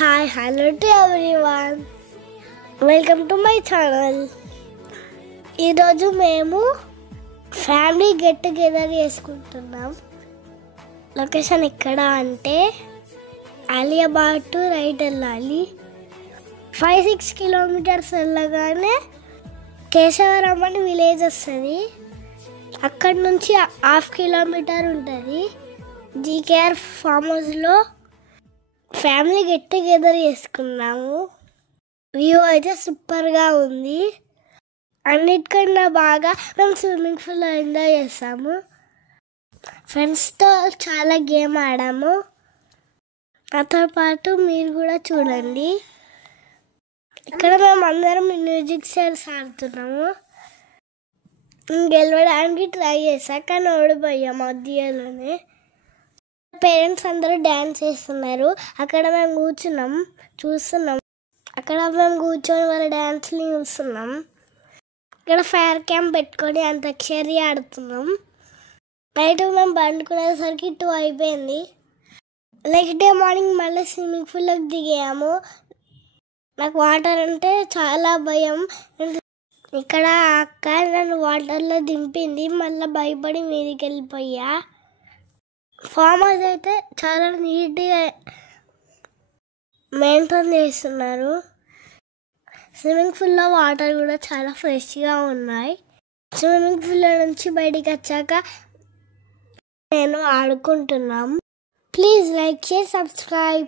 Hi, hello to everyone. Welcome to my channel. ఈరోజు మేము family get together చేసుకుంటున్నాం. Location ఎక్కడ అంటే అలియాబాద్ టు రైట్ వెళ్ళాలి. 5-6 కిలోమీటర్స్ వెళ్ళగానే కేశవరం అని విలేజ్ వస్తుంది. అక్కడి నుంచి 1/2 కిలోమీటర్ ఉంటుంది. జీకేఆర్ ఫామ్ హౌస్లో ఫ్యామిలీ గెట్ టుగెదర్ చేసుకున్నాము. వ్యూ అయితే సూపర్గా ఉంది. అన్నిటికన్నా బాగా మేము స్విమ్మింగ్ పూల్లో ఎంజాయ్ చేస్తాము. ఫ్రెండ్స్తో చాలా గేమ్ ఆడాము. నాతో పాటు మీరు కూడా చూడండి. ఇక్కడ మేము అందరం మ్యూజిక్ చైర్స్ ఆడుతున్నాము. గెలవడానికి ట్రై చేసా కానీ ఓడిపోయాం మధ్యలోనే. పేరెంట్స్ అందరూ డ్యాన్స్ చేస్తున్నారు. అక్కడ మేము చూస్తున్నాం. అక్కడ మేము కూర్చొని వాళ్ళ డ్యాన్స్ని చూస్తున్నాం. ఇక్కడ ఫైర్ క్యాంప్ పెట్టుకొని అంత్యాక్షరి ఆడుతున్నాం. నైట్ మేము పండుకునేసరికి 2 అయిపోయింది. నెక్స్ట్ డే మార్నింగ్ మళ్ళీ స్విమ్మింగ్ పూల్లోకి దిగాము. నాకు వాటర్ అంటే చాలా భయం. ఇక్కడ అక్క నన్ను వాటర్లో దింపింది. మళ్ళీ భయపడి మీదికి వెళ్ళిపోయా. ఫామ్ హౌస్ అయితే చాలా నీట్గా మెయింటైన్ చేస్తున్నారు. స్విమ్మింగ్ పూల్లో వాటర్ కూడా చాలా ఫ్రెష్గా ఉన్నాయి. స్విమ్మింగ్ పూల్లో నుంచి బయటికి వచ్చాక నేను ఆడుకుంటున్నాం. Please like share subscribe.